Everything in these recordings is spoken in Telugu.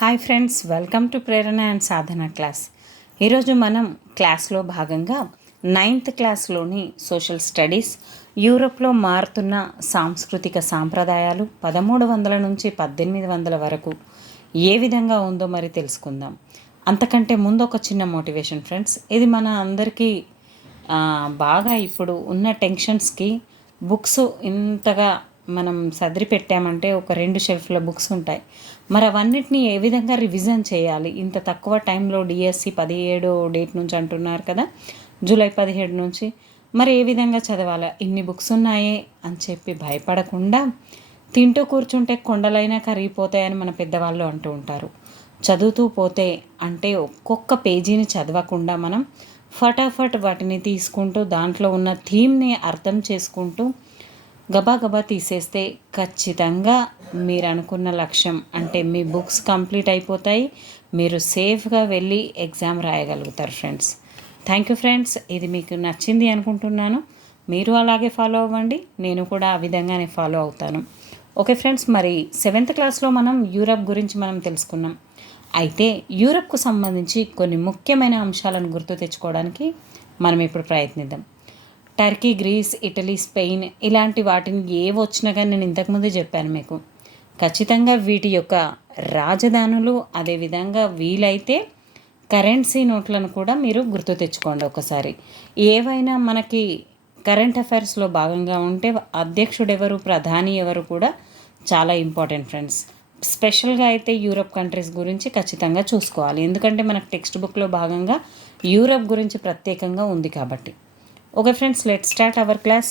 Hi friends, welcome to Prerana and Sadhana class. ఈరోజు మనం క్లాస్లో భాగంగా 9th క్లాస్లోని సోషల్ స్టడీస్ యూరోప్లో మారుతున్న సాంస్కృతిక సాంప్రదాయాలు 1300 నుంచి 1800 వరకు ఏ విధంగా ఉందో మరి తెలుసుకుందాం. అంతకంటే ముందు ఒక చిన్న మోటివేషన్ ఫ్రెండ్స్. ఇది మన అందరికీ బాగా ఇప్పుడు ఉన్న టెన్షన్స్కి బుక్స్ ఇంతగా మనం సదిరి పెట్టామంటే ఒక 2 షెల్ఫ్ల బుక్స్ ఉంటాయి. మరి అవన్నిటిని ఏ విధంగా రివిజన్ చేయాలి? ఇంత తక్కువ టైంలో డిఎస్సి 17 డేట్ నుంచి అంటున్నారు కదా, జూలై 17 నుంచి. మరి ఏ విధంగా చదవాలా? ఇన్ని బుక్స్ ఉన్నాయే అని చెప్పి భయపడకుండా తింటూ కూర్చుంటే కొండలైనా కరిగిపోతాయని మన పెద్దవాళ్ళు అంటూ ఉంటారు. చదువుతూ పోతే అంటే ఒక్కొక్క పేజీని చదవకుండా మనం ఫటాఫట్ వాటిని తీసుకుంటూ దాంట్లో ఉన్న థీమ్ని అర్థం చేసుకుంటూ గబా తీసేస్తే ఖచ్చితంగా మీరు అనుకున్న లక్ష్యం అంటే మీ బుక్స్ కంప్లీట్ అయిపోతాయి. మీరు సేఫ్గా వెళ్ళి ఎగ్జామ్ రాయగలుగుతారు ఫ్రెండ్స్. Thank you friends. ఇది మీకు నచ్చింది అనుకుంటున్నాను. మీరు అలాగే ఫాలో అవ్వండి, నేను కూడా ఆ విధంగానే ఫాలో అవుతాను. ఓకే ఫ్రెండ్స్, మరి 7th క్లాస్లో మనం యూరప్ గురించి మనం తెలుసుకున్నాం. అయితే యూరప్కు సంబంధించి కొన్ని ముఖ్యమైన అంశాలను గుర్తు తెచ్చుకోవడానికి మనం ఇప్పుడు ప్రయత్నిద్దాం. టర్కీ, గ్రీస్, ఇటలీ, స్పెయిన్ ఇలాంటి వాటిని ఏవి వచ్చినా కానీ నేను ఇంతకుముందే చెప్పాను మీకు. ఖచ్చితంగా వీటి యొక్క రాజధానులు, అదేవిధంగా వీలైతే కరెన్సీ నోట్లను కూడా మీరు గుర్తు తెచ్చుకోండి ఒకసారి. ఏవైనా మనకి కరెంట్ అఫైర్స్లో భాగంగా ఉంటే అధ్యక్షుడు ఎవరు, ప్రధాని ఎవరు కూడా చాలా ఇంపార్టెంట్ ఫ్రెండ్స్. స్పెషల్గా అయితే యూరప్ కంట్రీస్ గురించి ఖచ్చితంగా చూసుకోవాలి, ఎందుకంటే మనకు టెక్స్ట్ బుక్లో భాగంగా యూరప్ గురించి ప్రత్యేకంగా ఉంది కాబట్టి. Okay friends, let start our class.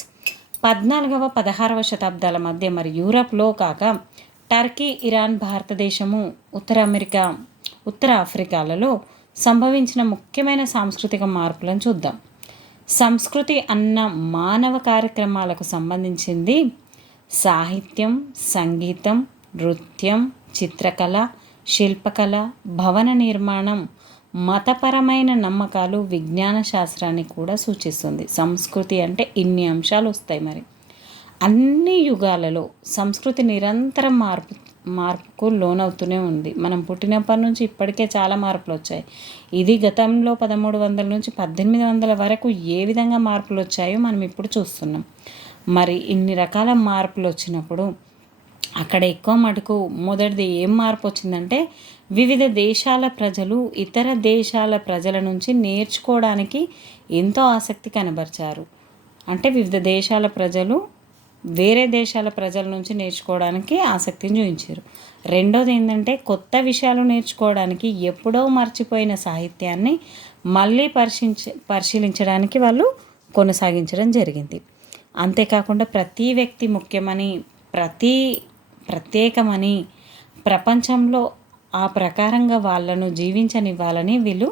14వ 16వ శతాబ్దాల మధ్య మరి యూరప్లో కాక టర్కీ, ఇరాన్, భారతదేశము, ఉత్తర ఆఫ్రికాలలో సంభవించిన ముఖ్యమైన సాంస్కృతిక మార్పులను చూద్దాం. సంస్కృతి అన్న మానవ కార్యక్రమాలకు సంబంధించింది సాహిత్యం, సంగీతం, నృత్యం, చిత్రకళ, శిల్పకళ, భవన నిర్మాణం, మతపరమైన నమ్మకాలు, విజ్ఞాన శాస్త్రాన్ని కూడా సూచిస్తుంది. సంస్కృతి అంటే ఇన్ని అంశాలు వస్తాయి. మరి అన్ని యుగాలలో సంస్కృతి నిరంతరం మార్పుకు లోనవుతూనే ఉంది. మనం పుట్టినప్పటి నుంచి ఇప్పటికే చాలా మార్పులు వచ్చాయి. ఇది గతంలో 1300 నుంచి 1800 వరకు ఏ విధంగా మార్పులు వచ్చాయో మనం ఇప్పుడు చూస్తున్నాం. మరి ఇన్ని రకాల మార్పులు వచ్చినప్పుడు అక్కడ ఎక్కువ మటుకు మొదటిది ఏం మార్పు వచ్చిందంటే వివిధ దేశాల ప్రజలు ఇతర దేశాల ప్రజల నుంచి నేర్చుకోవడానికి ఎంతో ఆసక్తి కనబరిచారు. అంటే వివిధ దేశాల ప్రజలు వేరే దేశాల ప్రజల నుంచి నేర్చుకోవడానికి ఆసక్తిని చూపించారు. రెండోది ఏంటంటే కొత్త విషయాలు నేర్చుకోవడానికి ఎప్పుడో మర్చిపోయిన సాహిత్యాన్ని మళ్ళీ పరిశీలించడానికి వాళ్ళు కొనసాగించడం జరిగింది. అంతేకాకుండా ప్రతి వ్యక్తి ముఖ్యమని, ప్రత్యేకమని, ప్రపంచంలో ఆ ప్రకారంగా వాళ్ళను జీవించనివ్వాలని వీళ్ళు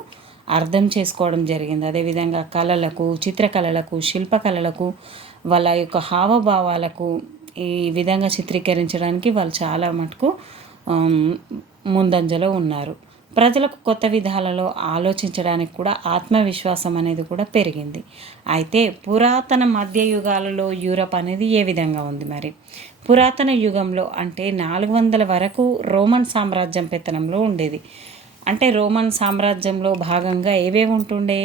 అర్థం చేసుకోవడం జరిగింది. అదేవిధంగా కళలకు, చిత్రకళలకు, శిల్పకళలకు, వాళ్ళ యొక్క హావభావాలకు ఈ విధంగా చిత్రీకరించడానికి వాళ్ళు చాలా మటుకు ముందంజలో ఉన్నారు. ప్రజలకు కొత్త విధాలలో ఆలోచించడానికి కూడా ఆత్మవిశ్వాసం అనేది కూడా పెరిగింది. అయితే పురాతన మధ్యయుగాలలో యూరప్ అనేది ఏ విధంగా ఉంది? మరి పురాతన యుగంలో అంటే 400 వరకు రోమన్ సామ్రాజ్యం పెత్తనంలో ఉండేది. అంటే రోమన్ సామ్రాజ్యంలో భాగంగా ఏవేవి ఉంటుండే?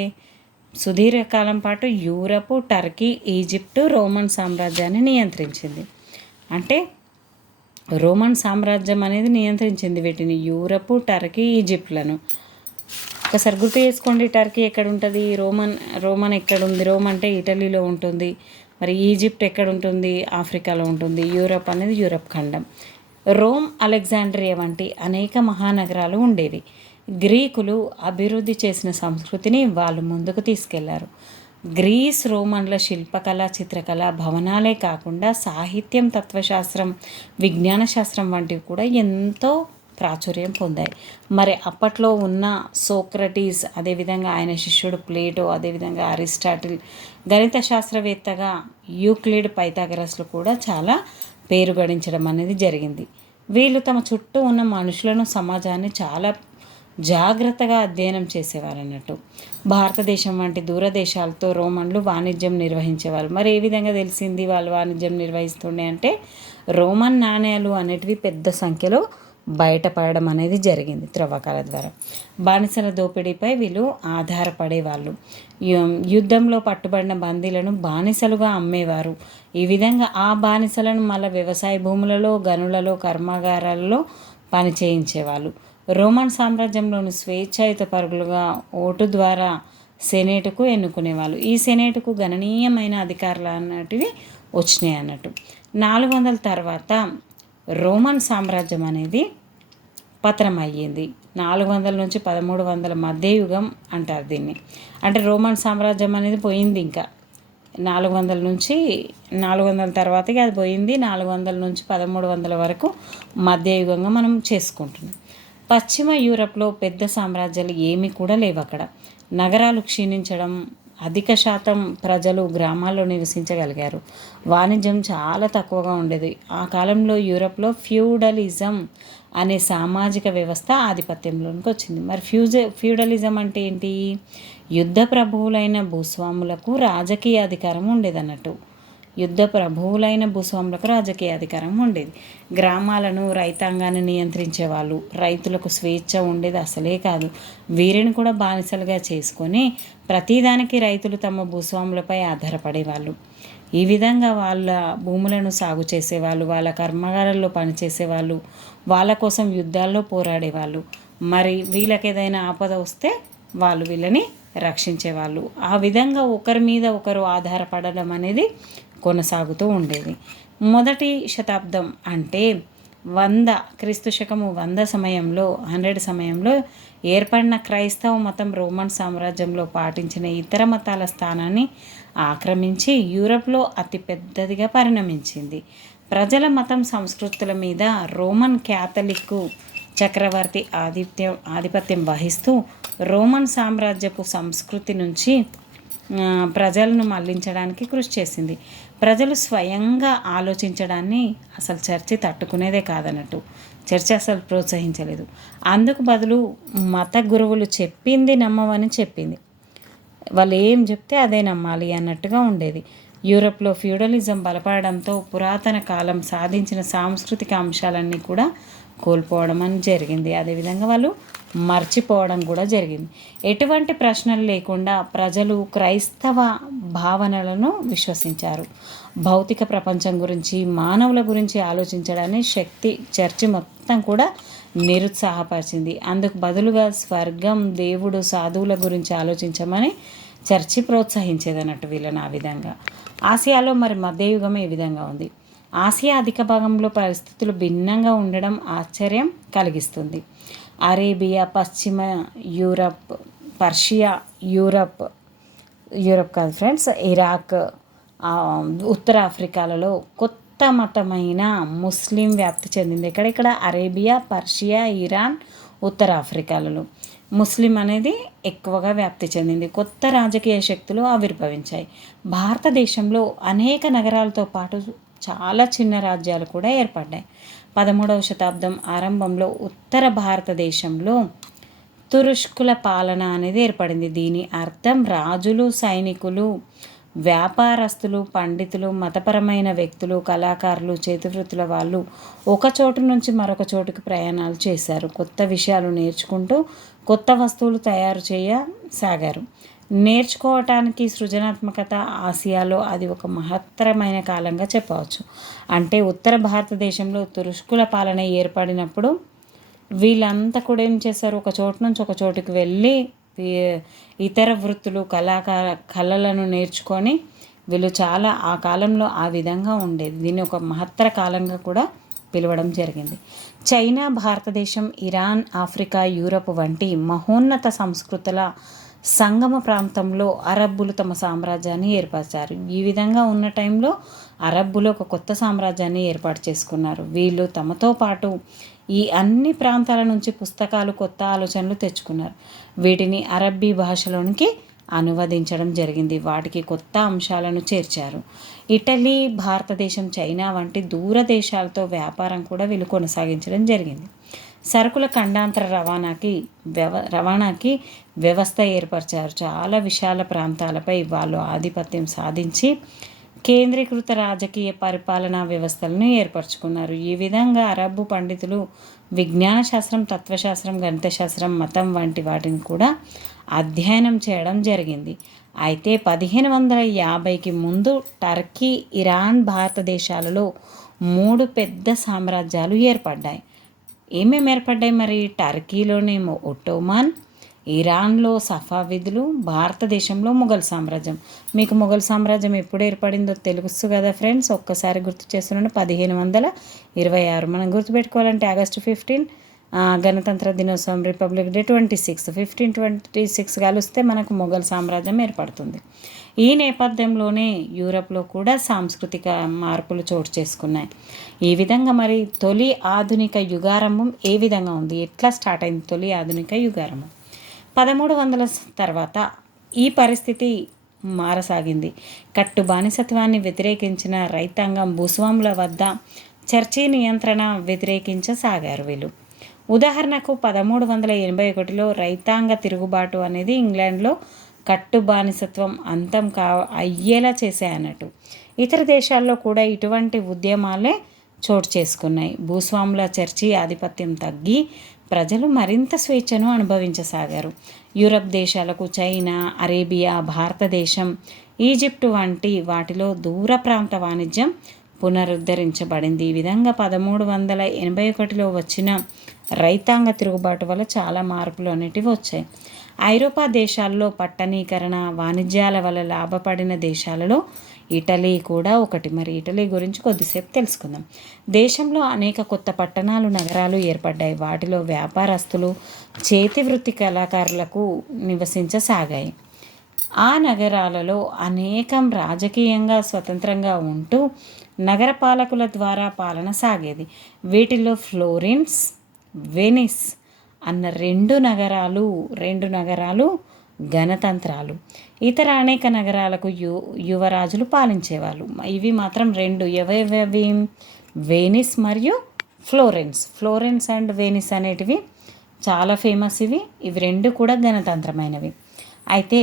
సుదీర్ఘకాలం పాటు యూరప్, టర్కీ, ఈజిప్టు రోమన్ సామ్రాజ్యాన్ని నియంత్రించింది. అంటే రోమన్ సామ్రాజ్యం అనేది నియంత్రించింది వీటిని, యూరప్, టర్కీ, ఈజిప్ట్లను. ఒకసారి గుర్తు చేసుకోండి, టర్కీ ఎక్కడ ఉంటుంది, రోమన్ ఎక్కడుంది? రోమ్ అంటే ఇటలీలో ఉంటుంది. మరి ఈజిప్ట్ ఎక్కడ ఉంటుంది? ఆఫ్రికాలో ఉంటుంది. యూరప్ అనేది యూరప్ ఖండం. రోమ్, అలెగ్జాండ్రియా వంటి అనేక మహానగరాలు ఉండేవి. గ్రీకులు అభివృద్ధి చేసిన సంస్కృతిని వాళ్ళు ముందుకు తీసుకెళ్లారు. గ్రీస్ రోమన్ల శిల్పకళ, చిత్రకళ, భవనాలే కాకుండా సాహిత్యం, తత్వశాస్త్రం, విజ్ఞాన శాస్త్రం వంటివి కూడా ఎంతో ప్రాచుర్యం పొందాయి. మరి అప్పట్లో ఉన్న సోక్రటీస్, అదేవిధంగా ఆయన శిష్యుడు ప్లేటో, అదేవిధంగా అరిస్టాటిల్, గణిత శాస్త్రవేత్తగా యూక్లిడ్, పైథాగరస్లు కూడా చాలా పేరు గడించడం అనేది జరిగింది. వీళ్ళు తమ చుట్టూ ఉన్న మనుషులను, సమాజాన్ని చాలా జాగ్రత్తగా అధ్యయనం చేసేవారు అన్నట్టు. భారతదేశం వంటి దూరదేశాలతో రోమన్లు వాణిజ్యం నిర్వహించేవారు. మరి ఏ విధంగా తెలిసింది వాళ్ళు వాణిజ్యం నిర్వహిస్తుండే అంటే రోమన్ నాణ్యాలు అనేటివి పెద్ద సంఖ్యలో బయటపడడం అనేది జరిగింది త్రవ్వకాల ద్వారా. బానిసల దోపిడీపై వీళ్ళు ఆధారపడేవాళ్ళు. యుద్ధంలో పట్టుబడిన బందీలను బానిసలుగా అమ్మేవారు. ఈ విధంగా ఆ బానిసలను మళ్ళీ వ్యవసాయ భూములలో, గనులలో, కర్మాగారాలలో పని చేయించేవాళ్ళు. రోమన్ సామ్రాజ్యంలోని స్వేచ్ఛాయుత పరుగులుగా ఓటు ద్వారా సెనేటుకు ఎన్నుకునేవాళ్ళు. ఈ సెనేటుకు గణనీయమైన అధికారులు అన్నటివి వచ్చినాయి అన్నట్టు. 400 తర్వాత రోమన్ సామ్రాజ్యం అనేది పతనం అయ్యింది. 400 నుంచి 1300 మధ్యయుగం అంటారు దీన్ని. అంటే రోమన్ సామ్రాజ్యం అనేది పోయింది. ఇంకా 400 నుంచి 400 తర్వాతకి అది పోయింది. 400 నుంచి 1300 వరకు మధ్యయుగంగా మనం చేసుకుంటున్నాం. పశ్చిమ యూరప్లో పెద్ద సామ్రాజ్యాలు ఏమీ కూడా లేవు అక్కడ. నగరాలు క్షీణించడం, అధిక శాతం ప్రజలు గ్రామాల్లో నివసించగలిగారు. వాణిజ్యం చాలా తక్కువగా ఉండేది. ఆ కాలంలో యూరప్లో ఫ్యూడలిజం అనే సామాజిక వ్యవస్థ ఆధిపత్యంలోనికి వచ్చింది. మరి ఫ్యూడలిజం అంటే ఏంటి? యుద్ధ ప్రభువులైన భూస్వాములకు రాజకీయ అధికారం ఉండేదన్నట్టు. యుద్ధ ప్రభువులైన భూస్వాములకు రాజకీయ అధికారం ఉండేది. గ్రామాలను, రైతాంగాన్ని నియంత్రించేవాళ్ళు. రైతులకు స్వేచ్ఛ ఉండేది అసలే కాదు. వీరిని కూడా బానిసలుగా చేసుకొని ప్రతిదానికి రైతులు తమ భూస్వాములపై ఆధారపడేవాళ్ళు. ఈ విధంగా వాళ్ళ భూములను సాగు చేసేవాళ్ళు, వాళ్ళ కర్మాగారాల్లో పనిచేసేవాళ్ళు, వాళ్ళ కోసం యుద్ధాల్లో పోరాడేవాళ్ళు. మరి వీళ్ళకి ఏదైనా ఆపద వస్తే వాళ్ళు వీళ్ళని రక్షించేవాళ్ళు. ఆ విధంగా ఒకరి మీద ఒకరు ఆధారపడడం అనేది కొనసాగుతూ ఉండేది. మొదటి శతాబ్దం అంటే 100 క్రీస్తు శకము 100 సమయంలో 100 సమయంలో ఏర్పడిన క్రైస్తవ మతం రోమన్ సామ్రాజ్యంలో పాటించిన ఇతర మతాల స్థానాన్ని ఆక్రమించి యూరప్లో అతిపెద్దదిగా పరిణమించింది. ప్రజల మతం సంస్కృతుల మీద రోమన్ క్యాథలిక్ చక్రవర్తి ఆధిపత్యం వహిస్తూ రోమన్ సామ్రాజ్యపు సంస్కృతి నుంచి ప్రజలను మళ్లించడానికి కృషి చేసింది. ప్రజలు స్వయంగా ఆలోచించడాన్ని అసలు చర్చి తట్టుకునేదే కాదన్నట్టు. చర్చి అసలు ప్రోత్సహించలేదు. అందుకు బదులు మత గురువులు చెప్పింది నమ్మవని చెప్పింది. వాళ్ళు ఏం చెప్తే అదే నమ్మాలి అన్నట్టుగా ఉండేది. యూరప్లో ఫ్యూడలిజం బలపడడంతో పురాతన కాలం సాధించిన సాంస్కృతిక అంశాలన్నీ కూడా కోల్పోవడం అని జరిగింది. అదేవిధంగా వాళ్ళు మర్చిపోవడం కూడా జరిగింది. ఎటువంటి ప్రశ్నలు లేకుండా ప్రజలు క్రైస్తవ భావనలను విశ్వసించారు. భౌతిక ప్రపంచం గురించి, మానవుల గురించి ఆలోచించడాన్ని శక్తి చర్చి మొత్తం కూడా నిరుత్సాహపరిచింది. అందుకు బదులుగా స్వర్గం, దేవుడు, సాధువుల గురించి ఆలోచించమని చర్చి ప్రోత్సహించేదన్నట్టు వీళ్ళని. ఆ విధంగా ఆసియాలో మరి మధ్యయుగం ఏ విధంగా ఉంది? ఆసియా అధిక భాగంలో పరిస్థితులు భిన్నంగా ఉండడం ఆశ్చర్యం కలిగిస్తుంది. అరేబియా, పశ్చిమ యూరప్, పర్షియా, యూరప్ కాదు ఫ్రెండ్స్, ఇరాక్, ఉత్తర ఆఫ్రికాలలో కొత్త మతమైన ముస్లిం వ్యాప్తి చెందింది. ఎక్కడెక్కడ? అరేబియా, పర్షియా, ఇరాన్, ఉత్తర ఆఫ్రికాలలో ముస్లిం అనేది ఎక్కువగా వ్యాప్తి చెందింది. కొత్త రాజకీయ శక్తులు ఆవిర్భవించాయి. భారతదేశంలో అనేక నగరాలతో పాటు చాలా చిన్న రాజ్యాలు కూడా ఏర్పడ్డాయి. 13వ శతాబ్దం ఆరంభంలో ఉత్తర భారతదేశంలో తురుష్కుల పాలన అనేది ఏర్పడింది. దీని అర్థం రాజులు, సైనికులు, వ్యాపారస్తులు, పండితులు, మతపరమైన వ్యక్తులు, కళాకారులు, చేతివృత్తుల వాళ్ళు ఒక చోటు నుంచి మరొక చోటుకి ప్రయాణాలు చేశారు. కొత్త విషయాలు నేర్చుకుంటూ కొత్త వస్తువులు తయారు చేయసాగారు. నేర్చుకోవటానికి సృజనాత్మకత ఆసియాలో అది ఒక మహత్తరమైన కాలంగా చెప్పవచ్చు. అంటే ఉత్తర భారతదేశంలో తురుష్కుల పాలన ఏర్పడినప్పుడు వీళ్ళంతా కూడా ఏం చేశారు? ఒక చోటు నుంచి ఒక చోటుకి వెళ్ళి ఇతర వృత్తులు, కళలను నేర్చుకొని వీళ్ళు చాలా ఆ కాలంలో ఆ విధంగా ఉండేది. దీన్ని ఒక మహత్తర కాలంగా కూడా పిలవడం జరిగింది. చైనా, భారతదేశం, ఇరాన్, ఆఫ్రికా, యూరప్ వంటి మహోన్నత సంస్కృతుల సంగమ ప్రాంతంలో అరబ్బులు తమ సామ్రాజ్యాన్ని ఏర్పరిచారు. ఈ విధంగా ఉన్న టైంలో అరబ్బులు ఒక కొత్త సామ్రాజ్యాన్ని ఏర్పాటు చేసుకున్నారు. వీళ్ళు తమతో పాటు ఈ అన్ని ప్రాంతాల నుంచి పుస్తకాలు, కొత్త ఆలోచనలు తెచ్చుకున్నారు. వీటిని అరబ్బీ భాషలోనికి అనువదించడం జరిగింది. వాటికి కొత్త అంశాలను చేర్చారు. ఇటలీ, భారతదేశం, చైనా వంటి దూర దేశాలతో వ్యాపారం కూడా వీళ్ళు కొనసాగించడం జరిగింది. సరుకుల ఖండాంతర రవాణాకి వ్యవస్థ ఏర్పరిచారు. చాలా విశాల ప్రాంతాలపై వాళ్ళు ఆధిపత్యం సాధించి కేంద్రీకృత రాజకీయ పరిపాలనా వ్యవస్థలను ఏర్పరచుకున్నారు. ఈ విధంగా అరబ్బు పండితులు విజ్ఞాన శాస్త్రం, తత్వశాస్త్రం, గణిత శాస్త్రం, మతం వంటి వాటిని కూడా అధ్యయనం చేయడం జరిగింది. అయితే 1550కి ముందు టర్కీ, ఇరాన్, భారతదేశాలలో 3 పెద్ద సామ్రాజ్యాలు ఏర్పడ్డాయి. ఏమేమి ఏర్పడ్డాయి మరి? టర్కీలోనేమో ఒట్టోమాన్, ఇరాన్లో సఫావిదులు, భారతదేశంలో మొఘల్ సామ్రాజ్యం. మీకు మొఘల్ సామ్రాజ్యం ఎప్పుడు ఏర్పడిందో తెలుసు కదా ఫ్రెండ్స్, ఒక్కసారి గుర్తు చేస్తున్నాను. 1526. మనం గుర్తుపెట్టుకోవాలంటే ఆగస్టు 15 గణతంత్ర దినోత్సవం, రిపబ్లిక్ డే 26, 1526 కలిస్తే మనకు మొఘల్ సామ్రాజ్యం ఏర్పడుతుంది. ఈ నేపథ్యంలోనే యూరప్లో కూడా సాంస్కృతిక మార్పులు చోటు చేసుకున్నాయి. ఈ విధంగా మరి తొలి ఆధునిక యుగారంభం ఏ విధంగా ఉంది, ఎట్లా స్టార్ట్ అయింది తొలి ఆధునిక యుగారంభం? 1300 తర్వాత ఈ పరిస్థితి మారసాగింది. కట్టు బానిసత్వాన్ని వ్యతిరేకించిన రైతాంగం భూస్వాముల వద్ద చర్చీ నియంత్రణ వ్యతిరేకించసాగారు వీళ్ళు. ఉదాహరణకు 1381లో రైతాంగ తిరుగుబాటు అనేది ఇంగ్లాండ్లో కట్టు బానిసత్వం అంతం అయ్యేలా చేశాయన్నట్టు. ఇతర దేశాల్లో కూడా ఇటువంటి ఉద్యమాలే చోటు చేసుకున్నాయి. భూస్వాముల చర్చీ ఆధిపత్యం తగ్గి ప్రజలు మరింత స్వేచ్ఛను అనుభవించసాగారు. యూరప్ దేశాలకు చైనా, అరేబియా, భారతదేశం, ఈజిప్టు వంటి వాటిలో దూర ప్రాంత వాణిజ్యం పునరుద్ధరించబడింది. ఈ విధంగా 1381లో వచ్చిన రైతాంగ తిరుగుబాటు వల్ల చాలా మార్పులు అనేటివి వచ్చాయి. ఐరోపా దేశాల్లో పట్టణీకరణ, వాణిజ్యాల వల్ల లాభపడిన దేశాలలో ఇటలీ కూడా ఒకటి. మరి ఇటలీ గురించి కొద్దిసేపు తెలుసుకుందాం. దేశంలో అనేక కొత్త పట్టణాలు, నగరాలు ఏర్పడ్డాయి. వాటిలో వ్యాపారస్తులు, చేతి వృత్తి కళాకారులకు నివసించసాగాయి. ఆ నగరాలలో అనేకం రాజకీయంగా స్వతంత్రంగా ఉంటూ నగర పాలకుల ద్వారా పాలన సాగేది. వీటిల్లో ఫ్లోరెన్స్, వెనిస్ అన్న రెండు నగరాలు గణతంత్రాలు. ఇతర అనేక నగరాలకు యువరాజులు పాలించేవాళ్ళు. ఇవి మాత్రం రెండు. ఎవవి? వెనిస్ మరియు ఫ్లోరెన్స్ అండ్ వెనిస్ అనేటివి చాలా ఫేమస్. ఇవి రెండు కూడా గణతంత్రమైనవి. అయితే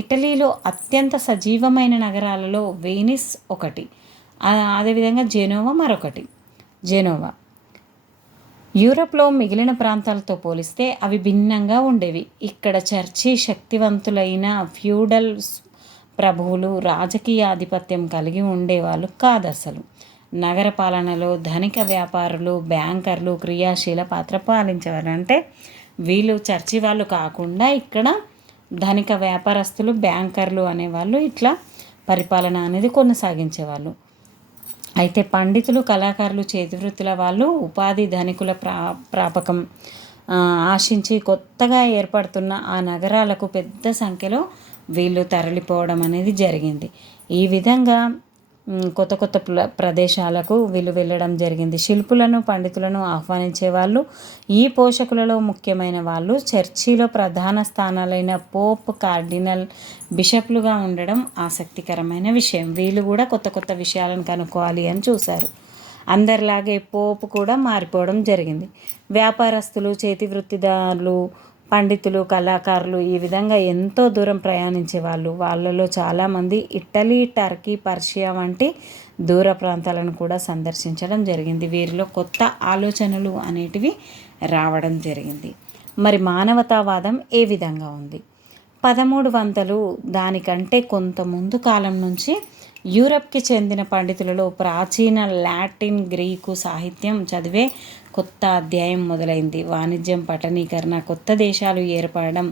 ఇటలీలో అత్యంత సజీవమైన నగరాలలో వెనిస్ ఒకటి, అదేవిధంగా జెనోవా మరొకటి. యూరప్లో మిగిలిన ప్రాంతాలతో పోలిస్తే అవి భిన్నంగా ఉండేవి. ఇక్కడ చర్చి శక్తివంతులైన ఫ్యూడల్ ప్రభువులు రాజకీయ ఆధిపత్యం కలిగి ఉండేవాళ్ళు కాదు అసలు. నగర పాలనలో ధనిక వ్యాపారులు, బ్యాంకర్లు క్రియాశీల పాత్ర పాలించేవారు. అంటే వీళ్ళు చర్చి వాళ్ళు కాకుండా ఇక్కడ ధనిక వ్యాపారస్తులు, బ్యాంకర్లు అనేవాళ్ళు ఇట్లా పరిపాలన అనేది కొనసాగించేవాళ్ళు. అయితే పండితులు, కళాకారులు, చేతివృత్తుల వాళ్ళు ఉపాధి ధనికుల ప్రాపకం ఆశించి కొత్తగా ఏర్పడుతున్న ఆ నగరాలకు పెద్ద సంఖ్యలో వీళ్ళు తరలిపోవడం అనేది జరిగింది. ఈ విధంగా కొత్త కొత్త ప్రదేశాలకు వీళ్ళు వెళ్ళడం జరిగింది. శిల్పులను, పండితులను ఆహ్వానించేవాళ్ళు. ఈ పోషకులలో ముఖ్యమైన వాళ్ళు చర్చిలో ప్రధాన స్థానాలైన పోప్, కార్డినల్, బిషప్లుగా ఉండడం ఆసక్తికరమైన విషయం. వీళ్ళు కూడా కొత్త కొత్త విషయాలను కనుక్కోవాలి అని చూశారు. అందరిలాగే పోప్ కూడా మారిపోవడం జరిగింది. వ్యాపారస్తులు, చేతి వృత్తిదారులు, పండితులు, కళాకారులు ఈ విధంగా ఎంతో దూరం ప్రయాణించేవాళ్ళు. వాళ్ళలో చాలామంది ఇటలీ, టర్కీ, పర్షియా వంటి దూర ప్రాంతాలను కూడా సందర్శించడం జరిగింది. వీరిలో కొత్త ఆలోచనలు అనేటివి రావడం జరిగింది. మరి మానవతావాదం ఏ విధంగా ఉంది? 1300 దానికంటే కొంత ముందు కాలం నుంచి యూరప్కి చెందిన పండితులలో ప్రాచీన లాటిన్, గ్రీకు సాహిత్యం చదివే కొత్త అధ్యాయం మొదలైంది. వాణిజ్యం, పట్టణీకరణ, కొత్త దేశాలు ఏర్పడడం,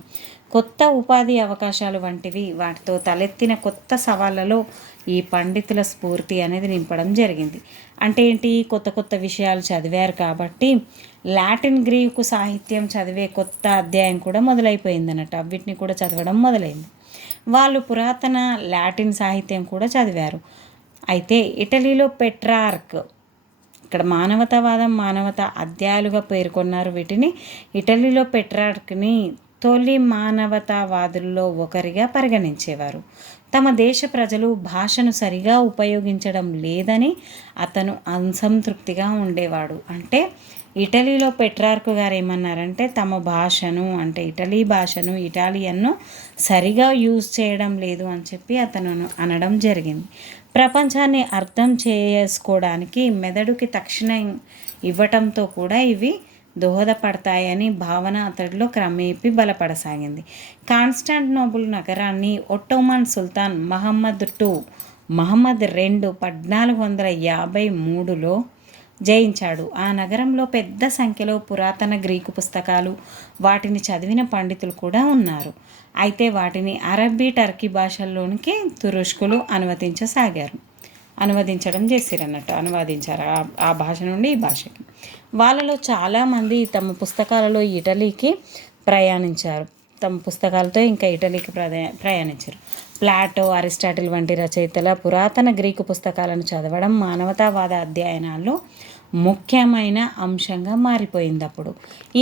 కొత్త ఉపాధి అవకాశాలు వంటివి వాటితో తలెత్తిన కొత్త సవాళ్ళలో ఈ పండితుల స్ఫూర్తి అనేది నింపడం జరిగింది. అంటే ఏంటి? కొత్త కొత్త విషయాలు చదివారు కాబట్టి లాటిన్, గ్రీకు సాహిత్యం చదివే కొత్త అధ్యాయం కూడా మొదలైపోయింది అన్నట్టు. వీటిని కూడా చదవడం మొదలైంది. వాళ్ళు పురాతన లాటిన్ సాహిత్యం కూడా చదివారు. అయితే ఇటలీలో పెట్రార్క్, ఇక్కడ మానవతా అధ్యాయాలుగా పేర్కొన్నారు వీటిని. ఇటలీలో పెట్రార్క్ని తొలి మానవతావాదుల్లో ఒకరిగా పరిగణించేవారు. తమ దేశ ప్రజలు భాషను సరిగా ఉపయోగించడం లేదని అతను అసంతృప్తిగా ఉండేవాడు. అంటే ఇటలీలో పెట్రార్క్ గారు ఏమన్నారంటే తమ భాషను, అంటే ఇటలీ భాషను, ఇటాలియన్ను సరిగా యూజ్ చేయడం లేదు అని చెప్పి అతను అనడం జరిగింది. ప్రపంచాన్ని అర్థం చేసుకోవడానికి మెదడుకి తక్షణం ఇవ్వటంతో కూడా ఇవి దోహదపడతాయని భావన అతడిలో క్రమేపీ బలపడసాగింది. కాన్స్టాంటినోపుల్ నగరాన్ని ఒట్టోమన్ సుల్తాన్ మహమ్మద్ II 1453లో జయించాడు. ఆ నగరంలో పెద్ద సంఖ్యలో పురాతన గ్రీకు పుస్తకాలు, వాటిని చదివిన పండితులు కూడా ఉన్నారు. అయితే వాటిని అరబ్బీ, టర్కీ భాషల్లోనికి తురుష్కులు అనువదించారు ఆ భాష నుండి ఈ భాషకి. వాళ్ళలో చాలామంది తమ పుస్తకాలలో ఇటలీకి ప్రయాణించారు. తమ పుస్తకాలతో ఇంకా ఇటలీకి ప్రయాణించారు. ప్లాటో, అరిస్టాటిల్ వంటి రచయితల పురాతన గ్రీకు పుస్తకాలను చదవడం మానవతావాద అధ్యయనాల్లో ముఖ్యమైన అంశంగా మారిపోయింది. అప్పుడు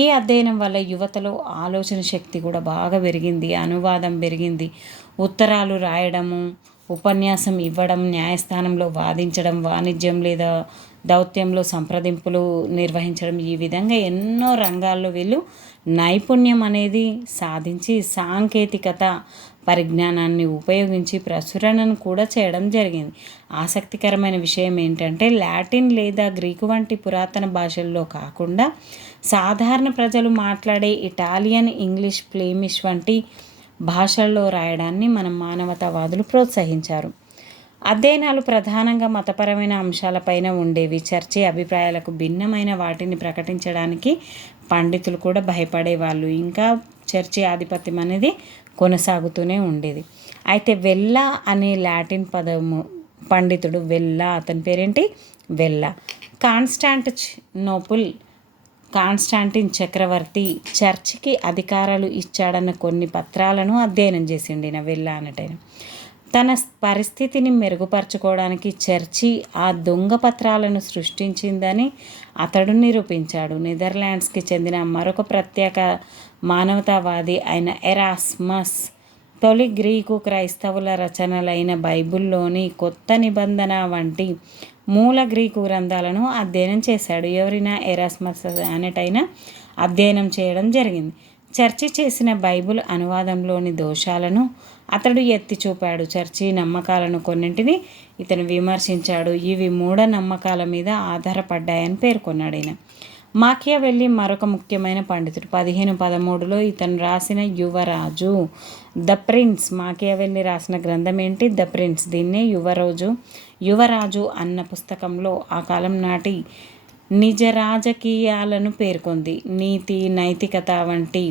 ఈ అధ్యయనం వల్ల యువతలో ఆలోచన శక్తి కూడా బాగా పెరిగింది, అనువాదం పెరిగింది. ఉత్తరాలు రాయడము, ఉపన్యాసం ఇవ్వడం, న్యాయస్థానంలో వాదించడం, వాణిజ్యం లేదా దౌత్యంలో సంప్రదింపులు నిర్వహించడం, ఈ విధంగా ఎన్నో రంగాల్లో వీళ్ళు నైపుణ్యం అనేది సాధించి సాంకేతికత పరిజ్ఞానాన్ని ఉపయోగించి ప్రచురణను కూడా చేయడం జరిగింది. ఆసక్తికరమైన విషయం ఏంటంటే లాటిన్ లేదా గ్రీకు వంటి పురాతన భాషల్లో కాకుండా సాధారణ ప్రజలు మాట్లాడే ఇటాలియన్, ఇంగ్లీష్, ఫ్లేమిష్ వంటి భాషల్లో రాయడాన్ని మన మానవతావాదులు ప్రోత్సహించారు. అధ్యయనాలు ప్రధానంగా మతపరమైన అంశాలపైన ఉండేవి. చర్చి అభిప్రాయాలకు భిన్నమైన వాటిని ప్రకటించడానికి పండితులు కూడా భయపడేవాళ్ళు. ఇంకా చర్చి ఆధిపత్యం అనేది కొనసాగుతూనే ఉండేది. అయితే వెల్లా అనే లాటిన్ పదము పండితుడు అతని పేరేంటి వెల్లా, కాన్స్టాంటిన్ చక్రవర్తి చర్చికి అధికారాలు ఇచ్చాడన్న కొన్ని పత్రాలను అధ్యయనం చేసిండి వెల్లా అనటైన. తన పరిస్థితిని మెరుగుపరచుకోవడానికి చర్చి ఆ దొంగ పత్రాలను సృష్టించిందని అతడు నిరూపించాడు. నెదర్లాండ్స్కి చెందిన మరొక ప్రత్యేక మానవతావాది అయిన ఎరాస్మస్ తొలి గ్రీకు క్రైస్తవుల రచనలైన బైబిల్లోని కొత్త నిబంధన వంటి మూల గ్రీకు గ్రంథాలను అధ్యయనం చేశాడు. ఎవరైనా ఎరాస్మస్ అనేటైనా అధ్యయనం చేయడం జరిగింది. చర్చి చేసిన బైబిల్ అనువాదంలోని దోషాలను అతడు ఎత్తి చూపాడు. చర్చి నమ్మకాలను కొన్నింటిని ఇతను విమర్శించాడు. ఇవి మూఢ నమ్మకాల మీద ఆధారపడ్డాయని పేర్కొన్నాడు. మాకియావెల్లి మరొక ముఖ్యమైన పండితుడు. 1513లో ఇతను రాసిన యువరాజు, ద ప్రిన్స్. మాకియావెల్లి రాసిన గ్రంథం ఏంటి? The prince. దీన్నే యువరాజు అన్న పుస్తకంలో ఆ కాలం నాటి నిజ రాజకీయాలను పేర్కొంది. నీతి, నైతికత వంటి